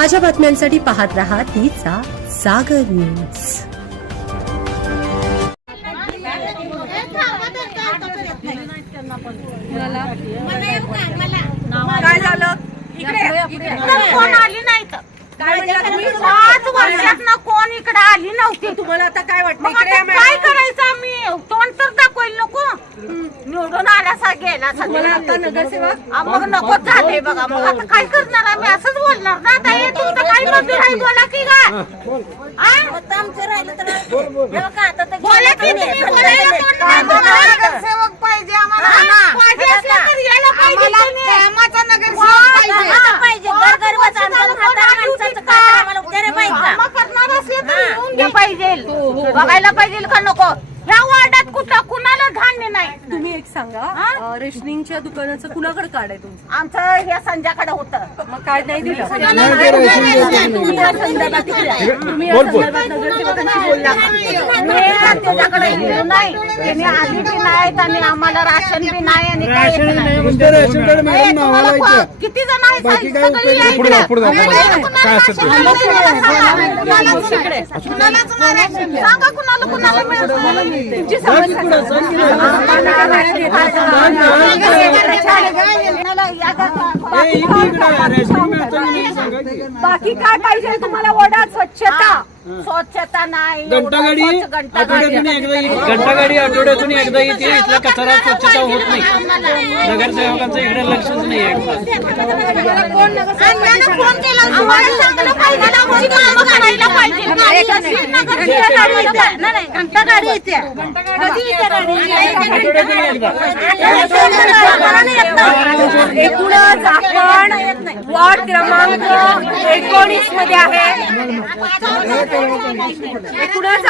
ताज्या बातम्यांसाठी पाहत रहा तिचा सागर न्यूज। काय झालं इकडे कोण आली नाही तर काय 5 वर्षात ना कोण इकडे आली नव्हती। तुम्हाला आता काय वाटतं काय करायचं आम्ही तोंड तर दाखवायला नको निवडून आल्यासा गेला तुम्हाला आता नगरसेवक मग नको झाले बघा। मग आता काय करणार आम्ही असंच बोलणार ना। आता हे तुमचं काय मंदिर आहे बोला की काय आमचं राहिलं तर बोला की तुम्ही नगरसेवक पाहिजे आम्हाला पाहिजे असलं तर यायला पाहिजे कामाचा नगरसेवक पाहिजे पाहिजे बघायला पाहिजे का नको। ह्या वार्डात कुठं कुणाला धान्य नाही। तुम्ही एक सांगा रेशनिंगच्या दुकानाचं कुणाकडे कार्ड आहे तुमचं? आमचं हे संध्याकडे होतं मग कार्ड नाही दिलं तुम्ही या संदर्भात नगरसेवकांशी बोलला त्याच्याकडे नाही त्यांनी आली बी नाहीत आणि आम्हाला राशन बी नाही आणि किती जण आहेत सांगा कुणाला कुणाला मिळत तुमची समस्या बाकी काय पाहिजे तुम्हाला वडात? स्वच्छता नाही घंटागाडी आठवड्यातून एकदा येते। इथला कचरा स्वच्छता होत नाही। नगरसेवकांचं इकडे लक्षच नाही आहे। एकूणच आपण वॉर्ड क्रमांक 19 मध्ये आहे। एकूणच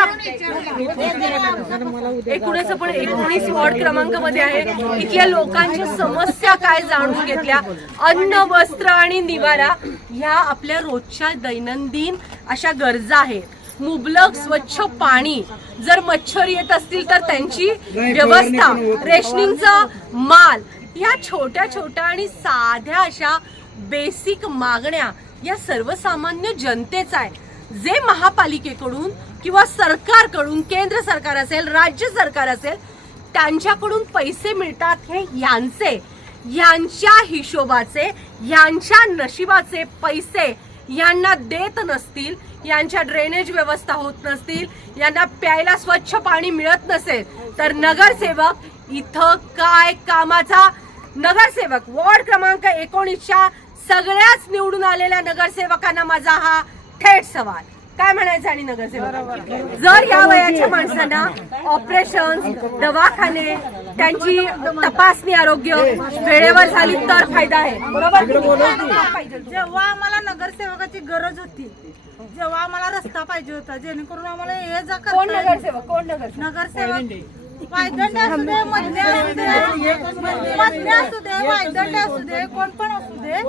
आपण 19 वॉर्ड क्रमांकामध्ये आहे। इथल्या लोकांच्या समस्या काय जाणून घेतल्या। अन्न, वस्त्र आणि निवारा ह्या आपल्या रोजच्या दैनंदिन अशा गरजा आहेत। मुबलक स्वच्छ पाणी, जर मच्छर येत असतील तर त्यांची व्यवस्था, रेशनिंगचा माल, ह्या छोट्या छोट्या आणि साध्या अशा बेसिक मागण्या या सर्वसामान्य जनतेचा आहे। जे महापालिकेकडून किंवा सरकारकडून, केंद्र सरकार असेल, राज्य सरकार असेल, त्यांच्याकडून पैसे मिळतात हे यांच्या हिशोबाचे, यांच्या नशिबाचे पैसे यांना देत नसतील, यांच्या ड्रेनेज व्यवस्था होत नसतील, यांना प्यायला स्वच्छ पाणी मिळत नसेल तर नगरसेवक इथं काय कामाचा? नगरसेवक वॉर्ड क्रमांक 19च्या सगळ्याच निवडून आलेल्या नगरसेवकांना माझा हा थेट सवाल, काय म्हणायचं? आणि नगरसेवक जर या वयाच्या माणसांना ऑपरेशन, दवाखाने, त्यांची तपासणी आरोग्य वेळेवर झाली तर फायदा आहे, बरोबर? जेव्हा आम्हाला नगरसेवकाची गरज होती, जेव्हा आम्हाला रस्ता पाहिजे होता, जेणेकरून आम्हाला ये जा करता कोण नगरसेवक नगरसेवक वायदंडे असू दे, मधले असू दे, वायदंडे असू दे, कोण पण असू दे,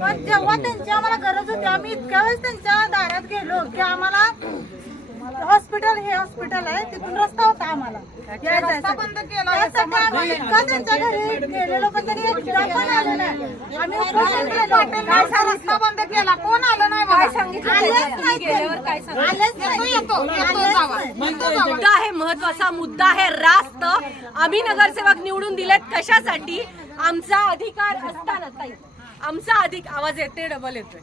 पण जेव्हा त्यांची आम्हाला गरज होती आम्ही इतक्या वेळेस त्यांच्या दारात गेलो की आम्हाला हॉस्पिटल, हे हॉस्पिटल आहे, तिथून रस्ता होता आम्हाला बंद केला। इतका त्यांच्या घरी गेलेलो पण त्यांनी एकदा पण आलं नाही। आम्ही रस्ता बंद केला, कोण आलं नाही, काय सांगितलं? मुद्दा आहे, महत्वाचा मुद्दा आहे रास्त। आम्ही नगरसेवक निवडून दिलेत कशासाठी? आमचा अधिकार असताना ताई, आमचा आवाज येते, डबल येतोय।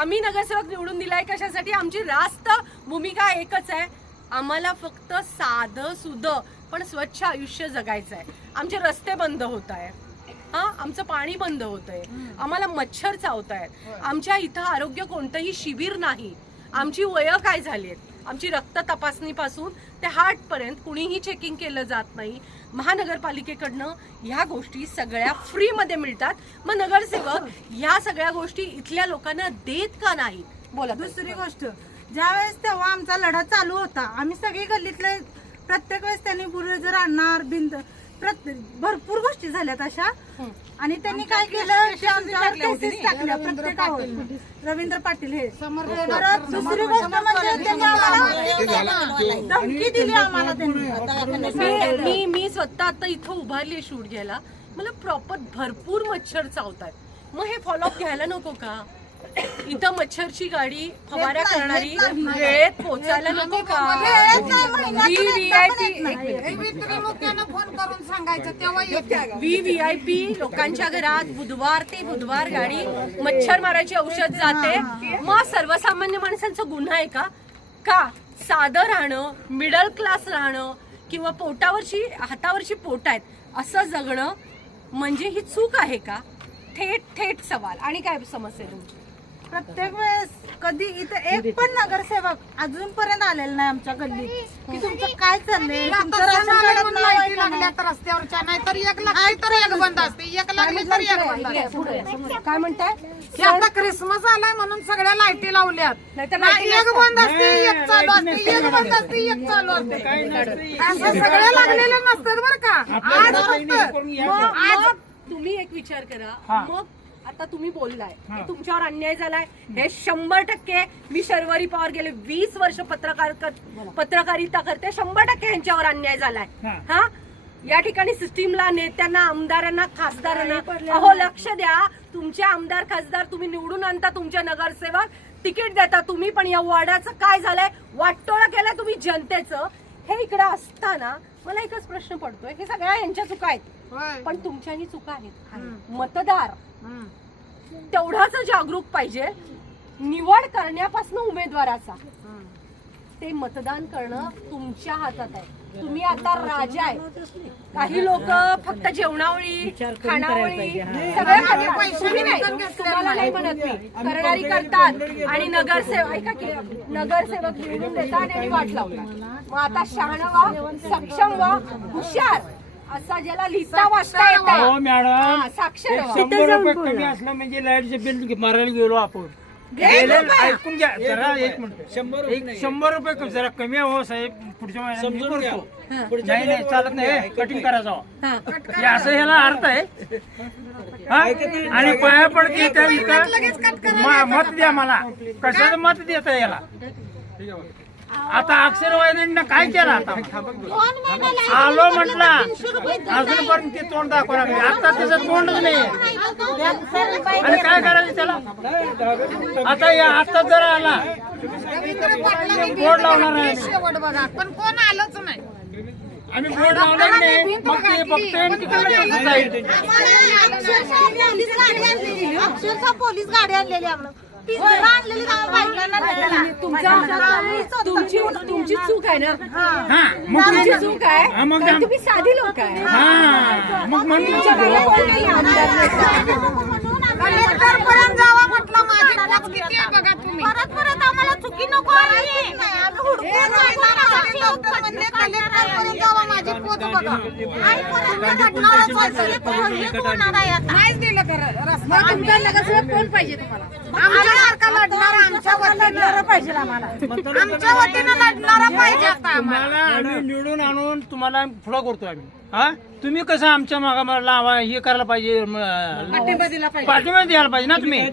आम्ही नगरसेवक निवडून दिलाय कशासाठी? आमची रास्त भूमिका एकच आहे, आम्हाला फक्त साधं सुधं पण स्वच्छ आयुष्य जगायचं आहे। आमचे रस्ते बंद होत आहे, आमचं पाणी बंद होत आहे, आम्हाला मच्छर चावत आहेत, आमच्या इथं आरोग्य कोणतंही शिबिर नाही, आमची वय काय झाली आहेत, आमची रक्त तपासणीपासून ते हार्ट पर्यंत कुणीही चेकिंग केलं जात नाही। महानगरपालिकेकडनं ह्या गोष्टी सगळ्या फ्री मध्ये मिळतात। मग नगरसेवक ह्या सगळ्या गोष्टी इथल्या लोकांना देत का नाही? बोला। दुसरी गोष्ट, ज्यावेळेस तेव्हा आमचा लढा चालू होता, आम्ही सगळी गल्लीतले प्रत्येक वेळेस त्यांनी बुलडोझर आणणार, भिंत, भरपूर गोष्टी झाल्यात अशा, आणि त्यांनी काय केलं की आमच्यावर केसेस टाकल्या प्रत्येकावर। रवींद्र पाटील हे परत दुसरी गोष्ट म्हणजे त्यांनी आम्हाला धमकी दिली आम्हाला त्यांनी। मी स्वतः आता इथं उभारली शूट घ्यायला, मला प्रॉपर भरपूर मच्छर चावतात, मग हे फॉलोअप घ्यायला नको का? इथं मच्छरची गाडी फवारा करणारी वेळेत पोहोचायला नको का? फोन करून सांगायचं तेव्हा येते. VVIP लोकांच्या घरात बुधवार ते बुधवार गाडी मच्छर मारायची औषध जाते. मग सर्वसामान्य माणसांचा गुन्हा आहे का? साधं राहणं, मिडल क्लास राहणं किंवा हातावरची पोट आहेत असं जगणं म्हणजे ही चूक आहे का? थेट सवाल. आणि काय समस्या तुमची? प्रत्येक वेळेस कधी इथं एक पण नगरसेवक अजूनपर्यंत आलेला नाही आमच्या गल्लीत की तुमचं काय चाललंय, तुमचं राशन कार्डात नाव आहे का नाही? रस्त्यावरच्या नाही तर एक लागली तर एक बंद असते, एक लागली तर एक बंद असते. काय म्हणताय? की आता क्रिसमस आलाय म्हणून सगळ्या लाईटी लावल्यात. नाहीतर नाही, एक बंद असते, एक चालू असते, एक बंद असते, एक चालू असते. असं सगळ्या लागलेल्या नसतात बरं का. आज फक्त मग तुम्ही एक विचार करा. मग आता तुम्ही बोललाय की तुमच्यावर अन्याय झालाय, हे 100%. मी शर्वरी पवार गेले 20 वर्ष पत्रकारिता करते. 100% यांच्यावर अन्याय झालाय. हा, या ठिकाणी सिस्टीमला, नेत्यांना, आमदारांना, खासदारांना अहो लक्ष द्या. तुमचे आमदार खासदार तुम्ही निवडून आणता, तुमचे नगरसेवक तिकीट देता तुम्ही, पण या वॉर्डाचं काय झालंय? वाटोळं केलंय तुम्ही जनतेचं. हे इकडे असताना मला एकच प्रश्न पडतोय, हे सगळ्या यांच्या चुका आहेत पण तुमच्याही चुका आहेत. मतदार तेवढाच जागरूक पाहिजे निवड करण्यापासून उमेदवाराचा. ते मतदान करणं तुमच्या हातात आहे. तुम्ही आता राजा आहे. काही लोक फक्त जेवणावळी, खाणावळी सगळं करतात. तुम्ही नाही, तुम्हाला नाही म्हणत मी, करणारी करतात. आणि नगरसेवक ऐका की नगरसेवक निवडून देतात आणि वाट लावतात. मग आता शहाणा व्हा, सक्षम व्हा, हुशार असा ज्याला लिहिता वाचता येतं, मॅडम साक्षर व्हा. 100 रुपये कमी असलं म्हणजे लाईटचे बिल मारायला गेलो आपण. ऐकून घ्या जरा, एक मिनिट. 100 रुपये जरा कमी हो साहेब, पुढच्या महिन्यात मी करतो. नाही चालत नाही, कटिंग करायचं असं ह्याला अर्थ आहे. आणि पाया पडते त्या इथं मत द्या मला. कशाचं मत देत याला? आता अक्षरवाद्यांना काय केलं? आता आलो म्हटला, अजूनपर्यंत ते तोंड दाखवा लागले. आता त्याचं तोंडच नाही. आणि काय करायचं त्याला? आता या आता जर आला बोर्ड लावणार आहे, शेवट बघा, पण कोण आलंच नाही. आम्ही बोर्ड लावणार नाही. मग ते बघतोय तिकडे जाईल. अक्षरशः पोलीस गाडी आणलेली आम्हाला तुमची चूक आहे ना. हा मग तुमची चूक आहे. हा, मग कारण तुम्ही साधी लोक आहे. हा मग कलेक्टर पर्यंत जावा म्हटलं. माझी पोच किती आहे बघा तुम्ही. परत आम्हाला चुकी नको आहे. कलेक्टर पर्यंत जावा, माझी पोच बघा. नाहीच दिलं खरं रस्ता. तुमचा नगरसेवक कोण पाहिजे तुम्हाला? आमच्यासारखा लढणारा आमच्या वतीनं पाहिजे आम्हाला. आमच्या वतीनं लढणारा पाहिजे आता आम्हाला. तुम्हाला आम्ही निवडून आणून तुम्हाला पुढं करतो आम्ही. हा, तुम्ही कसं आमच्या मागा लावा हे करायला पाहिजे, पाठिंबा द्यायला पाहिजे ना तुम्ही.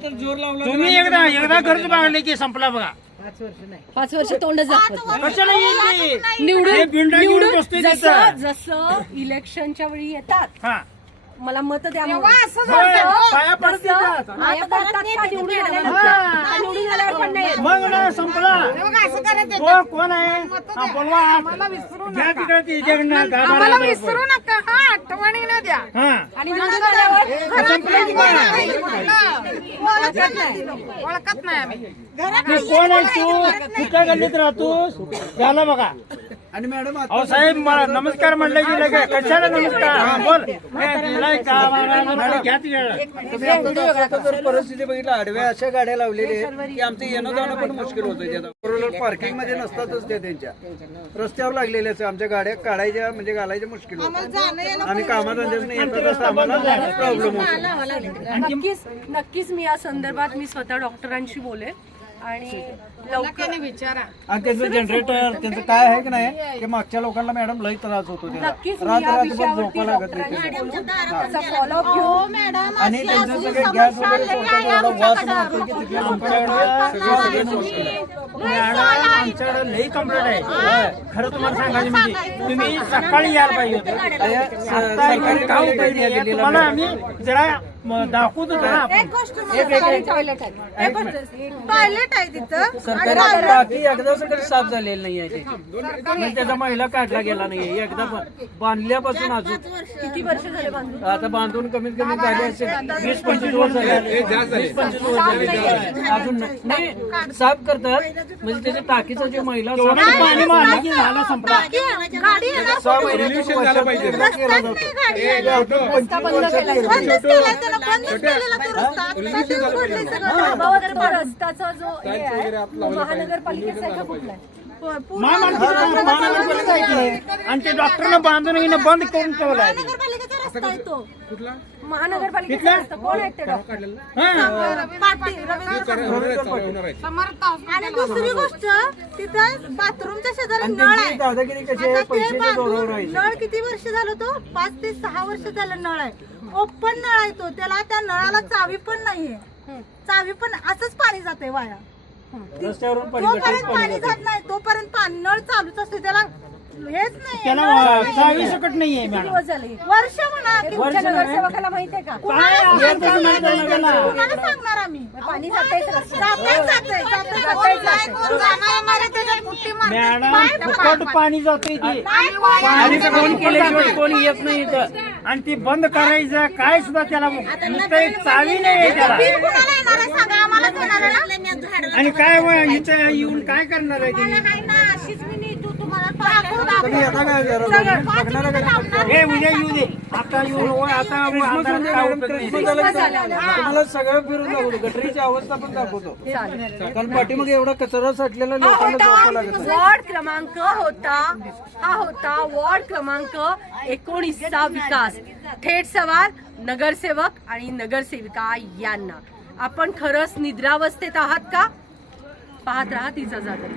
तुम्ही एकदा खर्च मागले की संपला बघा. 5 वर्ष तोंड कशाला येईल ते? निवडून घेऊन बसते तिथं. जसं इलेक्शनच्या वेळी येतात, हा, मला मत द्या म्हणून. तेव्हा असं होय, झालं. पाया पडते तसं का? माया करतात का निवडून आल्यानंतर? निवडून आल्यावर पण नाही. मग ना संपला. तेव्हा असं करत तो कोण आहे? हा, बोलवा. आम्हाला विसरू घ्या नका. तिकडे ते जगन्नाथ गाभारा आम्हाला दाखवा. विसरू नका. हा, आठवणीने द्या. हा, आणि निवडून आल्यावर संपलं की काय? ओळखत नाही आम्ही. तू कोण आहे? तू कुठल्या गल्लीत राहतोस? झालं बघा. आणि मॅडम अहो साहेब, मला नमस्कार म्हणलं की लगे कशाला नमस्कार? हा, बोल. दिलाय का? घ्या तिकडे. तुम्ही आता जर परिस्थिती बघितलं, आडव्या अशा गाड्या लावलेल्या आहेत की आमचं येणं जाणं पण मुश्किल होतं. पार्किंग मध्ये नसतातच त्या त्यांच्या रस्त्यावर लागलेल्या आहेत. आमच्या गाड्या काढायच्या म्हणजे घालायच्या मुश्किल होतं. आम्ही कामाधंद्यात येतात आम्हाला प्रॉब्लेम होतो. नक्कीच मी या संदर्भात मी स्वतः डॉक्टरांशी बोलेन आणि लवकर विचारा. आणि त्यांचं जनरेटर त्यांचं काय आहे की नाही की मागच्या लोकांना मॅडम लई त्रास होतो त्याला. नक्कीच मी रात्र या रात्रभर विषयावरती झोपा लागत नाही डॉक्टरांशी त्यांना. बोलू. त्याचा फॉलोअप घेऊ. आणि त्यांचं सगळे गॅस वगैरे सोडतात, एवढा वास मारतो की तिथल्या आमच्याकडे लई कंप्लेंट आहे. खरं तुम्हाला सांगायचं म्हणजे तुम्ही सकाळी यायला पाहिजे होते. सरकारी आता काय उपाय तुम्हाला आम्ही जरा दाखवतो ना आपण. एक गोष्ट टॉयलेट आहे तिथं सरकारी टाकी एकदा सगळं साफ झालेलं नाही आहे ते म्हणजे त्याचा महिला काढला गेला नाहीये एकदा बांधल्यापासून अजून किती वर्ष झाले बांधून? आता बांधून कमीत कमी झाले असेल 20-25 वर्ष झाले 20-25 वर्ष झाले अजून नाही साफ करतात म्हणजे त्याच्या टाकीचं जे महिला साफ तेवढं पाणी मारलं की झालं संपला. गाडी येणार 6 महिन्याच्या वर्षात केला जातो. रस्ता बंद केलाय. बंदच केलाय त्याला, बंदच केलेला तो रस्ता. आता ते उघडलंय सगळं. बाबावर रस्त्याचा जो हे आहे तो महानगरपालिकेचा आहे का कुठला आहे? महानगरपालिका आहे. आणि ते डॉक्टरनं बांधून येणं बंद करून ठेवलं आहे. महानगरपालिकेचा रस्ता आहे तो. महानगरपालिकेचा रस्ता कोण आहेत ते डॉक्टर? पाटील, रवींद्र पाटील. आणि दुसरी गोष्ट तिथं बाथरूमच्या शेजारी आणि नळ आहे. त्यांची दादागिरी कशी आहे आता ते पैशाच्या जोरावर बांधून राहायचं नळ किती वर्ष झालं तो 5 ते 6 वर्ष झालं नळ आहे. ओपन नळ आहे तो, त्याला त्या नळाला चावी पण नाहीये. चावी पण असंच पाणी जाते वाया. रस्त्यावरून जोपर्यंत पाणी जात नाही तोपर्यंत पाणी नळ चालूच असते, त्याला हेच नाही. त्याला चावी सकट नाहीये मॅडम. दिवस झाले. वर्ष म्हणा की तुमच्या नगरसेवकाला माहिती आहे का? कुणाला येतच नाही नगरला. कुणाला सांगणार आम्ही? पाणी जातंय मॅडम फुकट पाणी जातंय ते. पाणी फोन केल्याशिवाय कोणी येत नाही इथं. आणि ती बंद करायचं काय सुद्धा त्याला नुसतं एक चावी नाही त्याला. कुणाला येणार आहे सांगा आम्हाला देणार आहे ना? आणि काय मग इथं येऊन काय करणार आहे त्यांनी? आहे ना, अशीच मी नेतो तुम्हाला तुम्ही येता काय जरा बघणार काय हे उद्या येऊ दे. आता येऊ आता तुम्हाला सगळं फिरून दाखवतो गटरीची अवस्था पण दाखवतो कारण पाठीमागे एवढा कचरा साठलेला लोकांना जावं लागत नाही. वॉर्ड क्रमांक हा होता वॉर्ड क्रमांक 19चा विकास. थेट सवाल नगरसेवक आणि नगरसेविका यांना. आपण खरंच निद्रावस्थेत आहात का? पाहत राहा तिचा जागर.